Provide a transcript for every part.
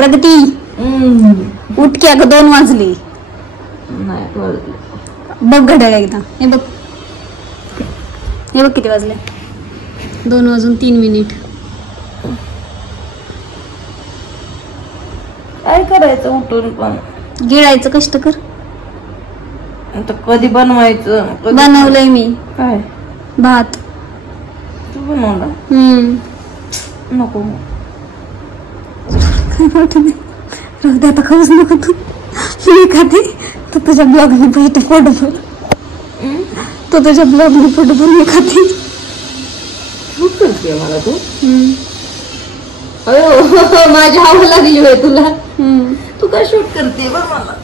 प्रगती उठ की, अगं 2 वाजले. बघ घड्याळ एकदा. हे बघ किती वाजले. 2 वाजून 3 मिनिट. काय करायचं उठून पण. गिळायचं कष्ट कर. आता कधी बनवायचं. बनवलंय मी. काय भात. तू बनवला. नको राहू दे आता, खाऊच नको तू. मी खाते तू तुझ्या ब्लॉगने फोटो बघ. तू तुझ्या ब्लॉगने फोटो बघ. मी खाते. शूट करते मला तू. अयो माझी हवा लागली होय तुला. तू काय शूट करते बघ मला.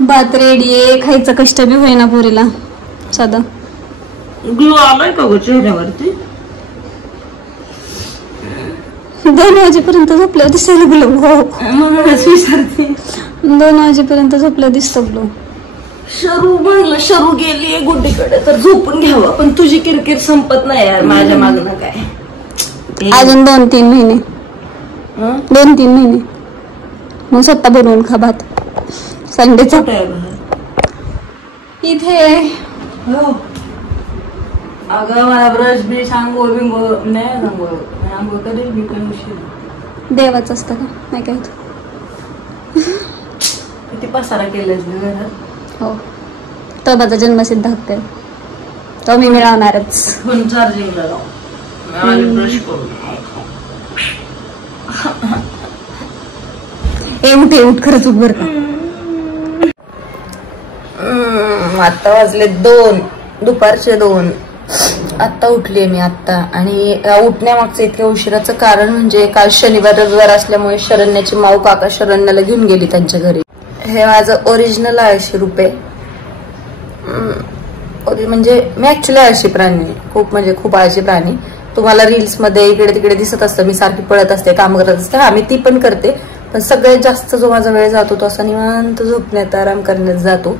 भात रेडी आहे. खायचं कष्ट बी होईना पोरीला. साधा ग्लो आलाय का गं चेहऱ्यावरती. 2 वाजेपर्यंत झोपल्यावर दिसायला ग्लो. हो म्हणूनच विचारते. 2 वाजेपर्यंत झोपल्यावर दिसतो ग्लो. शरू म्हणलं शरू गेली गुड्डीकडे तर झोपून घ्यावं, पण तुझी किरकिर संपत नाही यार माझ्या मागणं. काय अजून 2-3 महिने. 2-3 महिने मग स्वतः बनवून खा भात. संडेचा इथे. अगं मला ब्रश बी आंघोळ बिंगोळ नाही. आंघोळ करेल मी पण उशीर. देवाच असतं का नाही काय. किती पसारा केलास घरात. हो तो माझा जन्मसिद्ध हक्क आहे. तो मी मिळवणारच. फोन चार्जिंगला लाव. ब्रश करून उठ खरंच उठ बर का. आता वाजले 2 दुपारचे 2. आत्ता उठले मी आत्ता. आणि उठण्यामागचं इतक्या उशिराचं कारण म्हणजे काल शनिवार रविवार असल्यामुळे शरण्याची माऊ काका शरण्याला घेऊन गेली त्यांच्या घरी. हे माझं ओरिजिनल 80 रुपये. म्हणजे मी ऍक्च्युली आळशी प्राणी. खूप आळशी प्राणी. तुम्हाला रील्स मध्ये इकडे तिकडे दिसत असतं मी सारखी पळत असते, काम करत असते. मी ती पण करते, पण सगळ्यात जास्त जो माझा वेळ जातो तो असा निवांत झोपण्यात आराम करण्यात जातो,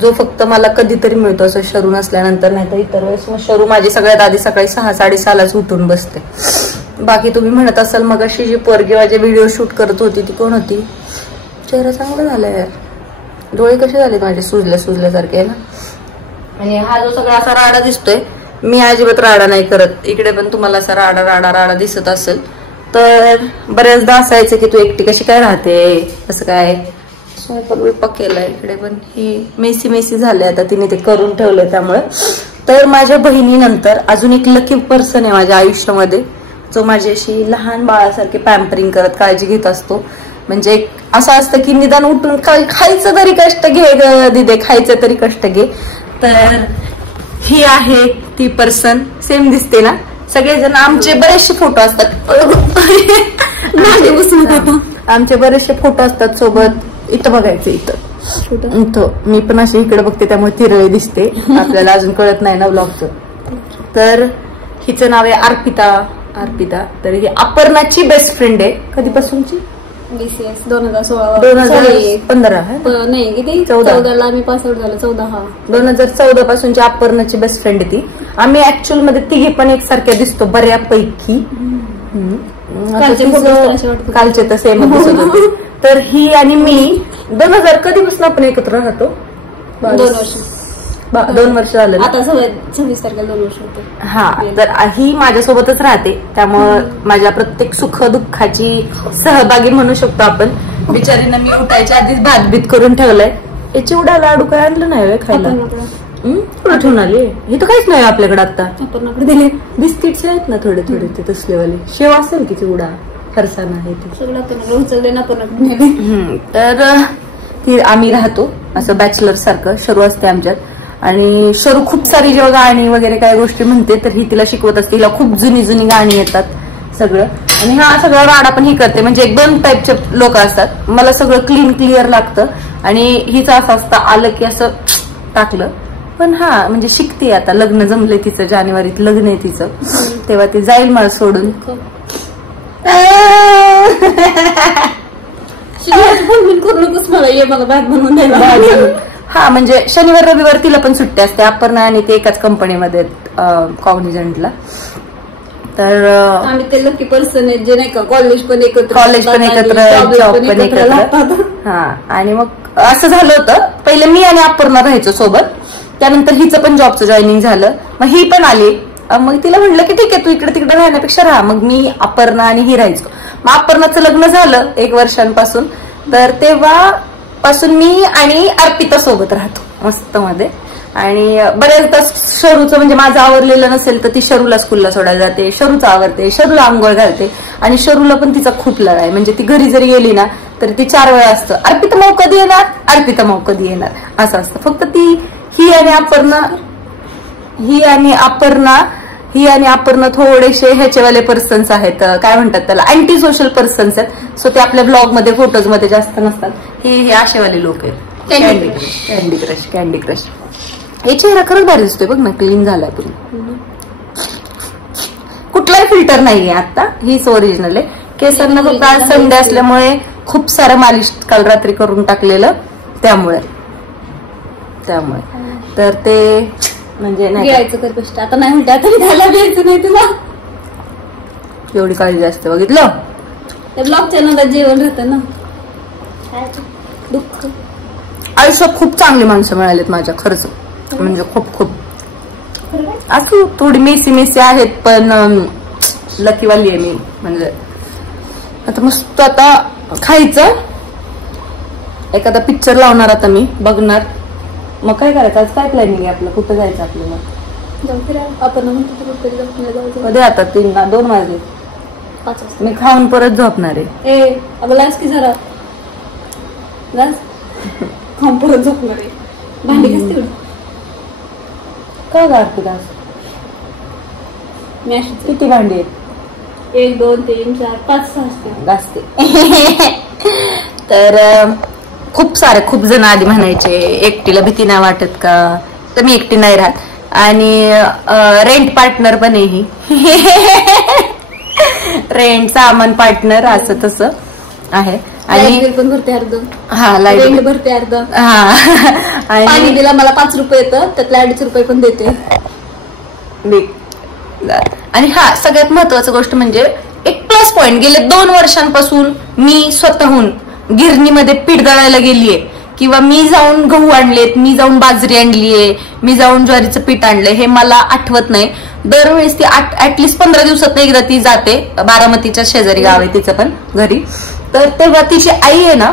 जो फक्त मला कधीतरी मिळतो असं शरू नसल्यानंतर. नाही तर इतर वेळेस मग शरू माझी सगळ्यात आधी सकाळी 6-6:30 उठून बसते. बाकी तुम्ही म्हणत असाल मग अशी जी पोरगी माझे व्हिडिओ शूट करत होती ती कोण होती. चेहरा चांगला झाला यार. डोळे कसे झाले माझे सुजल्यासारखे आहे ना. आणि हा जो सगळा असा राडा दिसतोय, मी अजिबात राडा नाही करत. इकडे पण तुम्हाला असा राडा दिसत असेल तर बऱ्याचदा असायचं की तू एकटी कशी काय राहते, असं काय. स्वयंपाक केलाय. इकडे पण ही मेसी झाले आता, तिने ते करून ठेवलंय त्यामुळे. तर माझ्या बहिणीनंतर अजून एक लकी पर्सन आहे माझ्या आयुष्यामध्ये, जो माझ्याशी लहान बाळासारखे पॅम्परिंग करत काळजी घेत असतो. म्हणजे असं असतं की निदान उठून खायचं तरी कष्ट घे दिदे, खायचं तरी कष्ट घे. तर ही आहे ती पर्सन. सेम दिसते ना. सगळेजण आमचे बरेचसे फोटो असतात. आमचे बरेचसे फोटो असतात सोबत. इथं बघायचं, इथं मी पण अशी इकडे बघते त्यामुळे तिरळी दिसते. आपल्याला अजून कळत नाही ना व्लॉगचं. तर हिचं नाव आहे अर्पिता. तर ही अपर्णाची बेस्ट फ्रेंड आहे. कधीपासूनची. BCS 2016 2015 नाही किती 14ला आम्ही पासआउट झालो. 2014 पासूनची अपर्णाची बेस्ट फ्रेंड आहे ती. आम्ही ऍक्च्युअल मध्ये तिघी पण एकसारख्या दिसतो बऱ्यापैकी. कालचे तर सेम दिसत होते. तर ही आणि मी 2000 कधीपासून आपण एकत्र राहतो. 2 वर्ष झालं. आता 26 तारखेला 2 वर्ष होते. हा. तर ही माझ्यासोबतच राहते त्यामुळं माझ्या प्रत्येक सुख दुःखाची सहभागी म्हणू शकतो आपण. बिचारीनं मी उठायच्या आधीच भातबीत करून ठेवलंय. याची उडा लाडू काय आणलं नाही खायला. थोडं ठेवून आली. हे तर काहीच नाही आपल्याकडे. आता दिले बिस्किट्स आहेत ना थोडे ते तसलेवाले. शेव असेल की चिवडा फरसाण आहे ते. तर आम्ही राहतो असं बॅचलर सारखं. शरू असते आमच्यात. आणि शरू खूप सारी जेव्हा गाणी वगैरे काय गोष्टी म्हणते तर ही तिला शिकवत असते. तिला खूप जुनी गाणी येतात सगळं. आणि हा सगळा राडा पण ही करते. म्हणजे 1-2 टाईपचे लोक असतात. मला सगळं क्लिअर लागतं. आणि हिचं असं असतं आलं की असं टाकलं. पण हा म्हणजे शिकते आता. लग्न जमलंय तिचं. जानेवारीत लग्न आहे तिचं. तेव्हा ती जाईल मला सोडून. मला बॅग बनवून द्यायला. हा म्हणजे शनिवार रविवार तिला पण सुट्टी असते. अपर्णा आणि ते एकाच कंपनीमध्ये कॉग्निझंटला. तर आम्ही ते लकी पर्सन आहे जे नाही का कॉलेज पण एकत्र जॉब पण एकत्र. हा आणि मग असं झालं होतं. पहिले मी आणि अपर्णा राहायचो सोबत, त्यानंतर हिचं पण जॉबचं जॉईनिंग झालं, मग ही पण आली. मग तिला म्हटलं की ठीक आहे तू इकडे तिकडे राहण्यापेक्षा राहा. मग मी अपर्णा आणि ही राहायचो. मग अपर्णाचं लग्न झालं 1 वर्षांपासून, तर तेव्हा पासून मी आणि अर्पिता सोबत राहतो मस्त मध्ये. आणि बऱ्याचदा शरूचं म्हणजे माझं आवरलेलं नसेल तर ती शरूला स्कूलला सोडायला जाते, शरूचं आवरते, शरूला आंघोळ घालते. आणि शरूला पण तिचा खूप लढा आहे, म्हणजे ती घरी जरी गेली ना तर ती 4 वेळा असतं अर्पिता माऊ कधी येणार, अर्पिता माऊ कधी येणार असं असतं. फक्त ही आणि अपर्णा थोडेसे ह्याचेवाले पर्सन्स आहेत, काय म्हणतात त्याला, अँटी सोशल पर्सन्स आहेत. सो ते आपल्या ब्लॉग मध्ये फोटोज मध्ये जास्त नसतात. हे असेवाले लोक आहेत. Candy crush. हे चेहरा खरंच भारी दिसतोय बघ ना, क्लीन झालाय पूर्ण, कुठलाही फिल्टर नाहीये आता, हीच ओरिजिनल आहे. केसांना फक्त आज संडे असल्यामुळे खूप सारं मालिश काल रात्री करून टाकलेलं, त्यामुळे तर ते म्हणजे नाही आता नाही म्हणते, आता घ्यायला द्यायचं नाही तुला, एवढी काळजी असते. बघितलं ब्लॉगच्या नंतर जेवण राहतं ना. दुःख आयुष्यात खूप चांगली माणसं मिळालीत माझ्या, खरंच म्हणजे खूप असं थोडी मेसी आहेत, पण लकीवाली आहे मी. म्हणजे आता मस्त आता खायचं, एखादा पिक्चर लावणार आता मी, बघणार. मग काय करायचं, आज काय प्लॅनिंग आहे आपलं, कुठं जायचं आपल्याला? आपण कधी आता 2 वाजले, मी खाऊन परत झोपणार आहे. लास की जरा खाऊन परत झोपणार आहे. भांडी कसते काय गारते दास, मी अशी किती भांडी आहेत? 1 2 3 4 5 6 असते. तर खूप जण आधी म्हणायचे एकटीला भीती नाही वाटत का, तर मी एकटी नाही राहत. आणि रेंट पार्टनर पण आहे ही, रेंट सामान पार्टनर असं तसं आहे. आणि पण भरते अर्ध, हा लाईट भरते अर्ध, हा. आणि दिला मला 5 रुपये येतं, त्यातले 2.5 रुपये पण देते. आणि हा सगळ्यात महत्वाची गोष्ट म्हणजे एक प्लस पॉइंट, गेले 2 वर्षांपासून मी स्वतःहून गिरणीमध्ये पीठ दळायला गेलीये, किंवा मी जाऊन गहू आणलेत, मी जाऊन बाजरी आणलीये, मी जाऊन ज्वारीचं पीठ आणलंय, हे मला आठवत नाही. दरवेळेस ती ऍटलिस्ट 15 दिवसात एकदा ती जाते. बारामतीच्या शेजारी गाव आहे तिचं पण घरी. तर तेव्हा तिची आई आहे ना,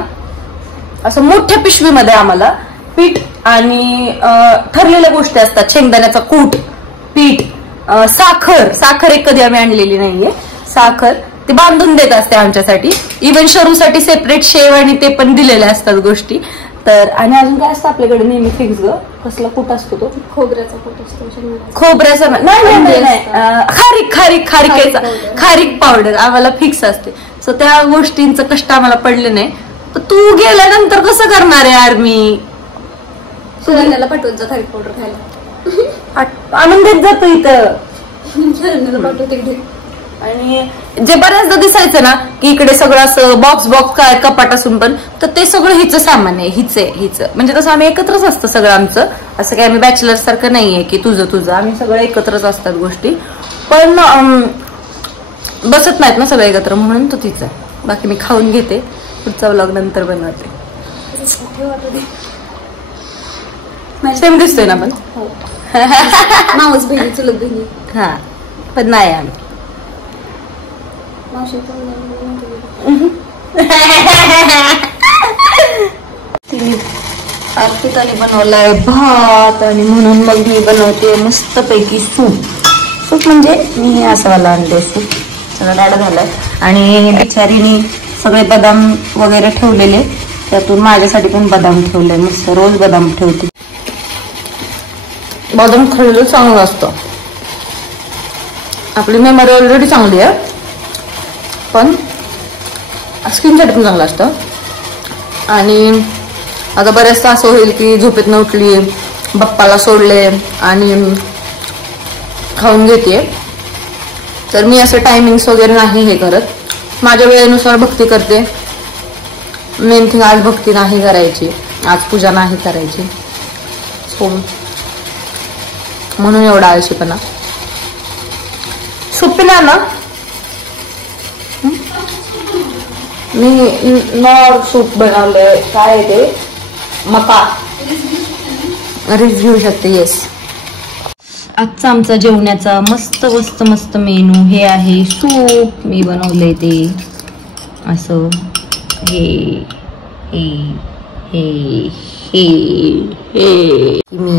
असं मोठ्या पिशवीमध्ये आम्हाला पीठ आणि ठरलेल्या गोष्टी असतात, शेंगदाण्याचा कूट, पीठ, साखर एक कधी आम्ही आणलेली नाहीये, साखर ते बांधून देत असते आमच्यासाठी. इव्हन शरूसाठी सेपरेट शेव आणि ते पण दिलेले असतात गोष्टी. तर आणि अजून काय असतं आपल्याकडे नेहमी फिक्स, कसला कूट असतो तो, खोबऱ्याचा कूट असतो. खोबऱ्याचा नाही, खारीक पावडर आम्हाला फिक्स असते. सो त्या गोष्टींचं कष्ट आम्हाला पडले नाही. तर तू गेल्यानंतर कसं करणार आहे यार, मी सुगंधाला पाठवत जा खारीक पावडर खायला, आणून देत जातो इथं, पाठवते. आणि जे बऱ्याचदा दिसायचं ना की इकडे सगळं असं बॉक्स काय कपाट असून पण, तर ते सगळं हिचं सामान आहे, हिचं म्हणजे तसं आम्ही एकत्रच असतं सगळं आमचं. असं काही आम्ही बॅचलर सारखं नाहीये की तुझं आम्ही सगळं एकत्रच असतात गोष्टी. पण बसत नाहीत ना सगळं एकत्र, म्हणून तो तिचा. बाकी मी खाऊन घेते, पुढचा व्लॉग नंतर बनवते. सेम दिसतोय ना पण, मावस बहिणी चुलत बहिणी, हा पण नाही आम्ही अर्पिताने बनवलाय भात, आणि म्हणून मग मी बनवते मस्तपैकी सूप म्हणजे मी असं वाला आणते सूप, सगळं गाढ झालाय. आणि बिचारीने सगळे बदाम वगैरे ठेवलेले, त्यातून माझ्यासाठी पण बदाम ठेवले, मस्त रोज बदाम ठेवते. बदाम खाल्लेलं चांगलं असतं, आपली मेमरी ऑलरेडी चांगली आहे, पण स्किनसाठी पण चांगलं असतं. आणि आता बऱ्याचदा असं होईल की झोपेतनं उठली, बाप्पाला सोडले आणि खाऊन घेते, तर मी असं टायमिंग्स वगैरे नाही हे करत, माझ्या वेळेनुसार भक्ती करते. मेन थिंग, आज भक्ती नाही करायची, आज पूजा नाही करायची, सो म्हणून एवढा आळशीपणा. सूप पिणार ना? मी नॉर सूप बनवलंय. काय आहे ते? मका रिव्ह्यू शकते. येस, आजचा आमचा जेवणाचा मस्त मस्त मस्त मेनू हे आहे. सूप मी बनवलंय ते असं. हे हे हे हे हे मी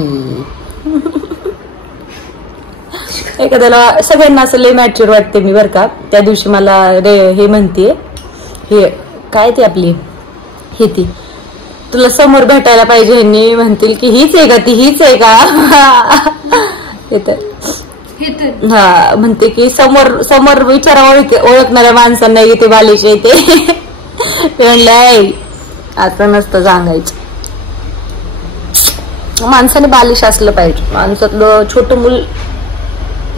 एखाद्याला सगळ्यांना असं लय मॅच्युअर वाटते मी बरं का. त्या दिवशी मला हे म्हणते, हे काय ते आपली हे ती तुला समोर भेटायला पाहिजे ह्यांनी म्हणतील की हीच आहे का ती, हीच आहे का. हा म्हणते की समोर समोर विचारावं ओळखणाऱ्या माणसांना ते बालिश येते. म्हणलंय असं नसतं सांगायचं. माणसाने बालिश असलं पाहिजे. माणसातलं छोटं मूल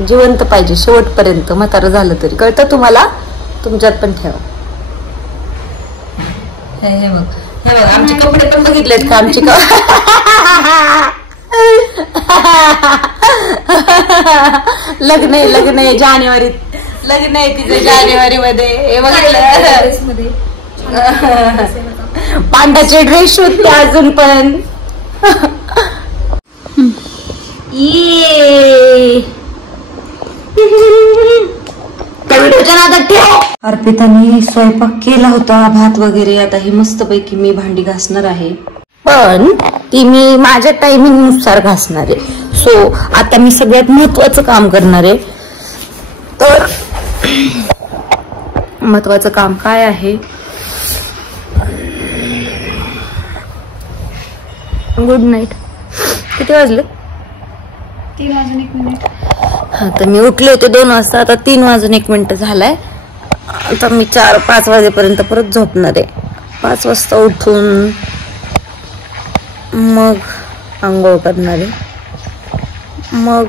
जिवंत पाहिजे शेवटपर्यंत, म्हातारं झालं तरी. कळतं तुम्हाला? तुमच्यात पण ठेवा. हे बघ, हे बघ आमचे कपडे पण बघितलेत का? आमची लग्न आहे, लग्न आहे जानेवारीत, लग्न आहे तिचं जानेवारी मध्ये. हे बघितलं पांढराचे ड्रेस शोधते अजून पण. अर्पिताने स्वयंपाक केला होता, भात वगैरे. आता ही मस्त पैकी मी भांडी घासणार आहे, पण ती मी माझ्या टायमिंग नुसार घासणार आहे. सो आता मी सगळ्यात महत्वाचं काम करणार आहे. तर महत्वाचं काम काय आहे? Good night. किती वाजले? 3:01. हा, तर मी उठले होते 2 वाजता. आता 3:01 झालाय. आता मी 4-5 वाजेपर्यंत परत झोपणार आहे. 5 वाजता उठून मग आंघोळ करणार आहे, मग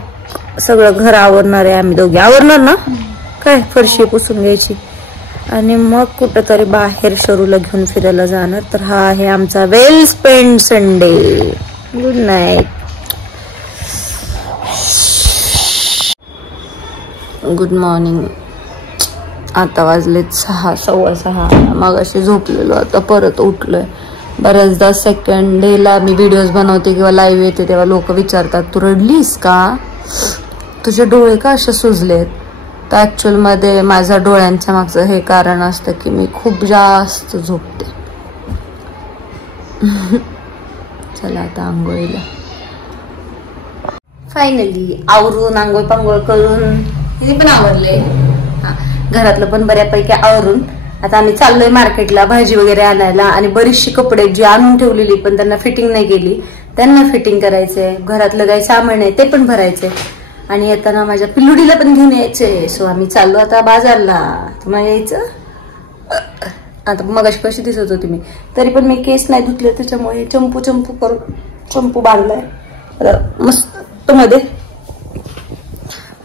सगळं घर आवरणार आहे. आम्ही दोघे आवरणार ना, काय फरशी पुसून घ्यायची, आणि मग कुठंतरी बाहेर शरूला घेऊन फिरायला जाणार. तर हा आहे आमचा well spend Sunday. Good night. Good morning. आता वाजलेत 6, 6:15. मग असे झोपलेलो, आता परत उठलोय. बऱ्याचदा सेकंड डेला मी व्हिडिओज बनवते किंवा लाईव्ह येते तेव्हा लोक विचारतात, तू रडलीस का? तुझे डोळे का असे सुजलेत? तर ऍक्च्युअल मध्ये माझ्या डोळ्यांच्या मागचं हे कारण असतं की मी खूप जास्त झोपते. चला आता आंघोळीला. फायनली आवरून आंघोळ पांघोळ करून हे पण आवरले, घरातलं पण बऱ्यापैकी आवरून आता आम्ही चाललोय मार्केटला भाजी वगैरे आणायला. आणि बरीचशी कपडे जी आणून ठेवलेली पण त्यांना फिटिंग नाही केली, त्यांना फिटिंग करायचंय. घरातलं काही सामान आहे ते पण भरायचंय. आणि येताना माझ्या पिल्लुडीला पण घेऊन यायचंय. सो आम्ही चाललो आता बाजारला. तुम्हाला यायचं? आता मगाशी कशी दिसत होती मी, तरी पण मी केस नाही धुतले त्याच्यामुळे चंपू करून चंपू बांधलाय. मस्त मध्ये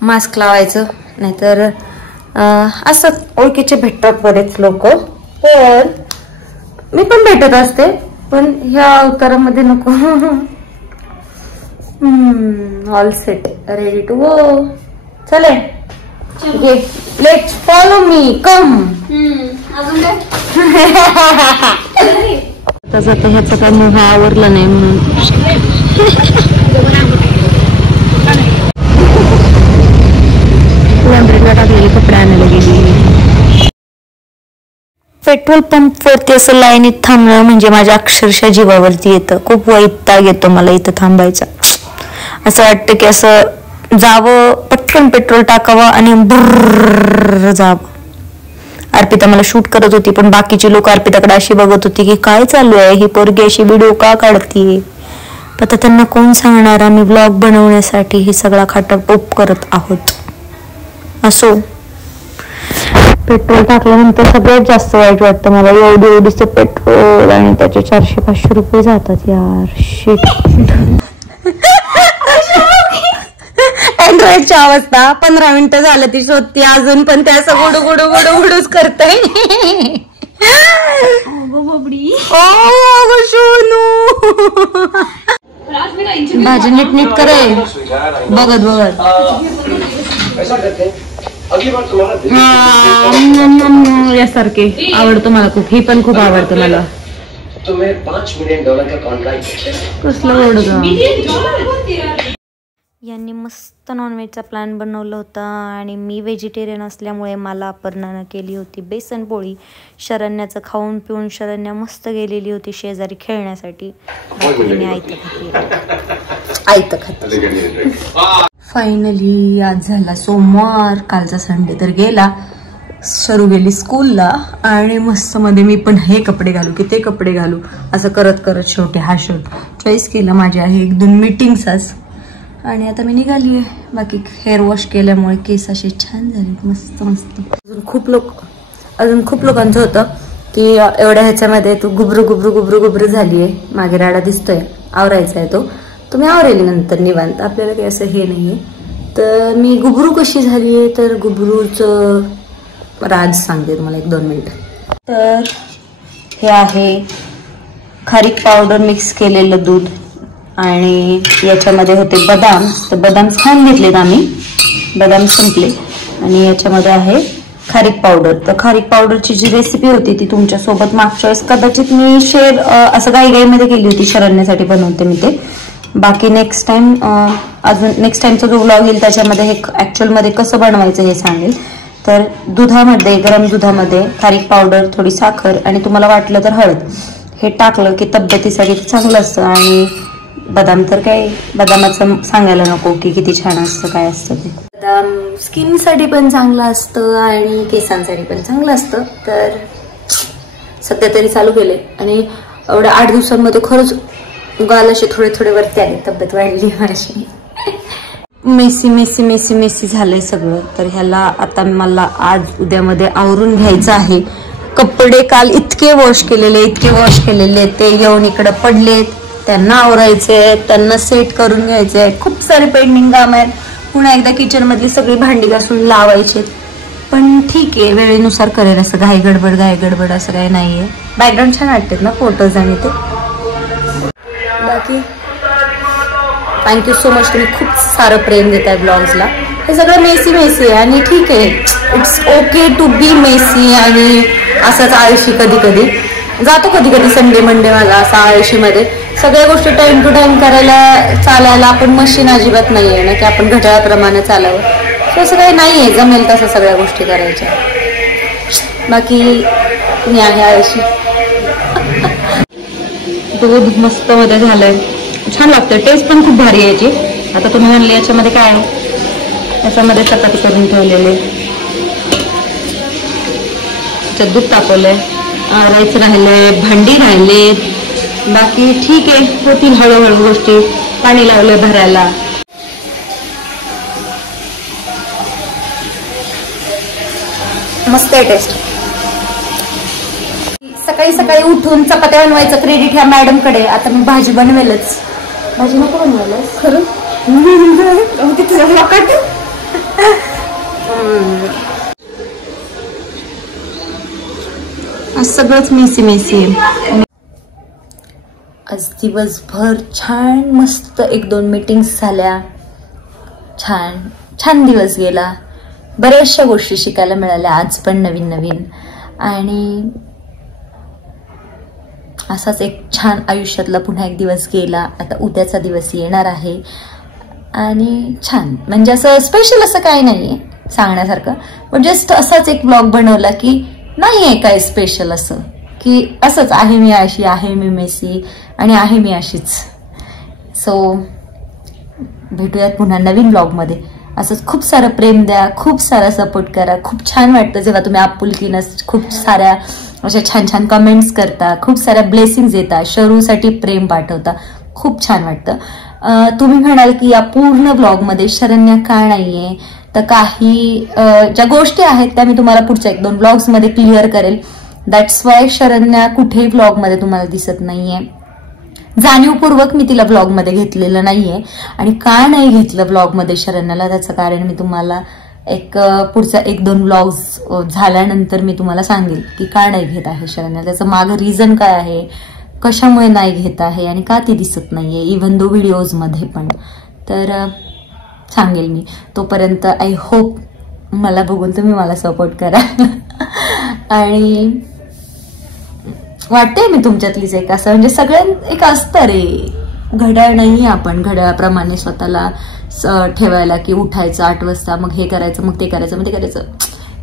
मास्क लावायचं, नाहीतर असं ओळखीचे भेटतात बरेच लोक. तर मी पण भेटत असते, पण ह्या अवतारामध्ये नको. All set, ready to go. चले, लेट्स फॉलो मी, कम. आता ह्याचा काय मोह आवरला नाही म्हणून लॉन्ड्रीला टाकलेले कपडे आणायला गेली. पेट्रोल पंप वरती असं लाईनीत थांबणं म्हणजे माझ्या अक्षरशः जीवावरती येतं. खूप वैताग येतो मला इथं थांबायचा. असं वाटतं की असं जावं, पटकन पेट्रोल टाकावं आणि भरर जावं. अर्पिता मला शूट करत होती, पण बाकीची लोक अर्पिताकडे अशी बघत होती की काय चालू आहे, ही पोरगी अशी व्हिडिओ का काढतीये. आता त्यांना कोण सांगणार आम्ही ब्लॉग बनवण्यासाठी हे सगळा खाटाटोप करत आहोत. असो, पेट्रोल टाकल्यानंतर सगळ्यात जास्त वाईट वाटतं मला. एवढीचं पेट्रोल आणि त्याचे 400-500 रुपये जातात यार. शिट. अँड्रॉइडच्या अवस्था 15 मिनिटं झालं ती शोधती अजून पण त्या असं गुडू गुडू गुडू गुडूच करतय. भाजी नीट नीट करे, बघत बघत. यासारखे आवडतो मला खूप. ही पण खूप आवडतं मला. तुम्हें $5 मिलियन का कॉन्ट्रैक्ट. कसलं ओढ. यांनी मस्त नॉनव्हेजचा प्लॅन बनवला होता आणि मी व्हेजिटेरियन असल्यामुळे मला अपर्णानं केली होती बेसन पोळी. शरण्याचं खाऊन पिऊन शरण्या मस्त गेलेली होती शेजारी खेळण्यासाठी. आयत खाते. फायनली आज झाला सोमवार. कालचा संडे तर गेला. शरू गेली स्कूलला आणि मस्त मध्ये मी पण हे कपडे घालू की ते कपडे घालू असं करत करत शेवटी हा शर्ट चॉईस केला. माझी आहे 1-2 मीटिंग्स आज आणि आता मी निघाली आहे. बाकी हेअर वॉश केल्यामुळे केस असे छान झाले मस्त मस्त. अजून खूप लोकांचं होतं की एवढ्या ह्याच्यामध्ये तू गुबरू झाली आहे. मागे राडा दिसतोय. आवरायचा आहे तो. तुम्ही आवरेल नंतर निवांत. आपल्याला काही असं हे नाहीये. तर मी गुबरू कशी झाली आहे तर गुबरूचं राज सांगते तुम्हाला 1-2 मिनिटं. तर हे आहे खारीक पावडर मिक्स केलेलं दूध आणि याच्यामध्ये होते बदाम. तर बदाम खाऊन घेतलेत आम्ही. बदाम संपले आणि याच्यामध्ये आहे खारीक पावडर. तर खारीक पावडरची जी रेसिपी होती ती तुमच्यासोबत मागच्या वेळेस कदाचित मी शेअर असं घाईघाईमध्ये केली होती. शरण्यासाठी बनवते मी ते. बाकी नेक्स्ट टाइम अजून नेक्स्ट टाइमचा जो व्लॉग येईल त्याच्यामध्ये हे ॲक्च्युअलमध्ये कसं बनवायचं हे सांगेल. तर दुधामध्ये गरम दुधामध्ये खारीक पावडर थोडी साखर आणि तुम्हाला वाटलं तर हळद हे टाकलं की तब्येतीसाठी चांगलं असतं. आणि बदाम तर काय बदामाचं सांगायला नको की किती छान असतं काय असतं ते. बदाम स्किनसाठी पण चांगलं असतं आणि केसांसाठी पण चांगलं असतं. तर सध्या तरी चालू केले आणि एवढ्या 8 दिवसांमध्ये खरंच गाल असे थोडे वरती आले. तब्येत वाढली माझी. मेसी झालंय सगळं. तर ह्याला आता मला आज उद्यामध्ये आवरून घ्यायचं आहे. कपडे काल इतके वॉश केलेले ते येऊन इकडे पडलेत. त्यांना आवरायचे, त्यांना सेट करून घ्यायचे. खूप सारे पेंडिंग काम आहेत. पुन्हा एकदा किचन मधली सगळी भांडी घासून लावायचे. पण ठीक आहे वेळेनुसार करेल. असं घाई गडबड असं काही नाहीये. बॅकग्राऊंड छान वाटतात ना फोटोज आणि ते. बाकी थँक्यू सो मच. तुम्ही खूप सारं प्रेम देताय ब्लॉग्सला. हे सगळं मेसी आहे आणि ठीक आहे. It's okay to be messy आणि असंच आळशी कधी जातो कधी संडे मंडे माझा असा आळशीमध्ये. सगळ्या गोष्टी टाइम टू टाइम करायला चालायला आपण मशीन अजिबात नाहीये ना की आपण घड्याळाप्रमाणे चालावं. असं काही नाहीये. जमेल तसं सगळ्या गोष्टी करायच्या. बाकी मी आहे आळशी. दूध मस्त मध्ये झालंय. छान लागतं. टेस्ट पण खूप भारी यायची. आता तुम्ही म्हणले याच्यामध्ये काय आहे. याच्यामध्ये चपाती करून ठेवलेले. त्याच्यात दूध तापवलंय. राईस राहिले, भांडी राहिले. बाकी ठीक आहे होतील हळूहळू गोष्टी. पाणी लावलंय भरायला. मस्त आहे टेस्ट. सकाळी उठून चपात्या बनवायचं क्रेडिट ह्या मॅडम कडे. आता मी भाजी बनवेलच. भाजी नको बनवायला खरं. आज सगळंच मेसी आहे. आज दिवसभर छान मस्त 1-2 मीटिंग्स झाल्या. छान दिवस गेला. बऱ्याचशा गोष्टी शिकायला मिळाल्या आज पण नवीन आणि असाच एक छान आयुष्यातला पुन्हा एक दिवस गेला. आता उद्याचा दिवस येणार आहे आणि छान म्हणजे असं स्पेशल असं काही नाहीये सांगण्यासारखं. पण जस्ट असाच एक ब्लॉग बनवला की नाहीये काय स्पेशल असं की असंच आहे मी अशी आहे मी मेसी आणि आहे मी अशीच. सो भेटूयात पुन्हा नवीन ब्लॉगमध्ये. असंच खूप सारं प्रेम द्या. खूप सारा सपोर्ट करा. खूप छान वाटतं जेव्हा तुम्ही आपुलकीनं खूप साऱ्या अशा छान कमेंट्स करता. खूप साऱ्या ब्लेसिंग्स येतात. शरूसाठी प्रेम पाठवता. खूप छान वाटतं. तुम्ही म्हणाल की या पूर्ण ब्लॉगमध्ये शरण्या का नाहीये. तर काही ज्या गोष्टी आहेत त्या मी तुम्हाला पुढच्या 1-2 ब्लॉग्समध्ये क्लिअर करेल. दॅट्स वाय शरण्या कुठेही ब्लॉगमध्ये तुम्हाला दिसत नाहीये. जाणीवपूर्वक मी तिला ब्लॉगमध्ये घेतलेलं नाहीये. आणि का नाही घेतलं ब्लॉगमध्ये शरण्याला त्याचं कारण मी तुम्हाला पुढचा 1-2 ब्लॉग्स झाल्यानंतर मी तुम्हाला सांगेल की का नाही घेत आहे शरण्या. त्याचं मागं रिझन काय आहे. कशामुळे नाही घेत आहे आणि का ती दिसत नाहीये इव्हन दो व्हिडिओजमध्ये पण. तर सांगेल मी. तोपर्यंत आय होप मला बघून तुम्ही मला सपोर्ट करा. आणि वाटतंय मी तुमच्यातलीच एक असं, म्हणजे सगळ्यां एक असतं रे, घड्याळ नाही आपण घड्याळाप्रमाणे स्वतःला ठेवायला की उठायचं 8 वाजता, मग हे करायचं, मग ते करायचं, मग ते करायचं.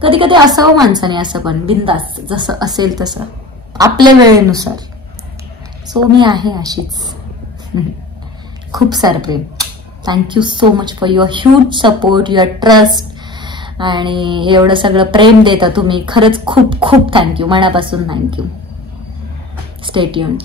कधी कधी असावं माणसाने, असं पण बिंदास जसं असेल तसं आपल्या वेळेनुसार. सो मी आहे अशीच. खूप सारं प्रेम. Thank you so much for your huge support, your trust, आणि एवढं सगळं प्रेम देता तुम्ही. खरंच खूप खूप थँक्यू, मनापासून थँक्यू. Stay tuned.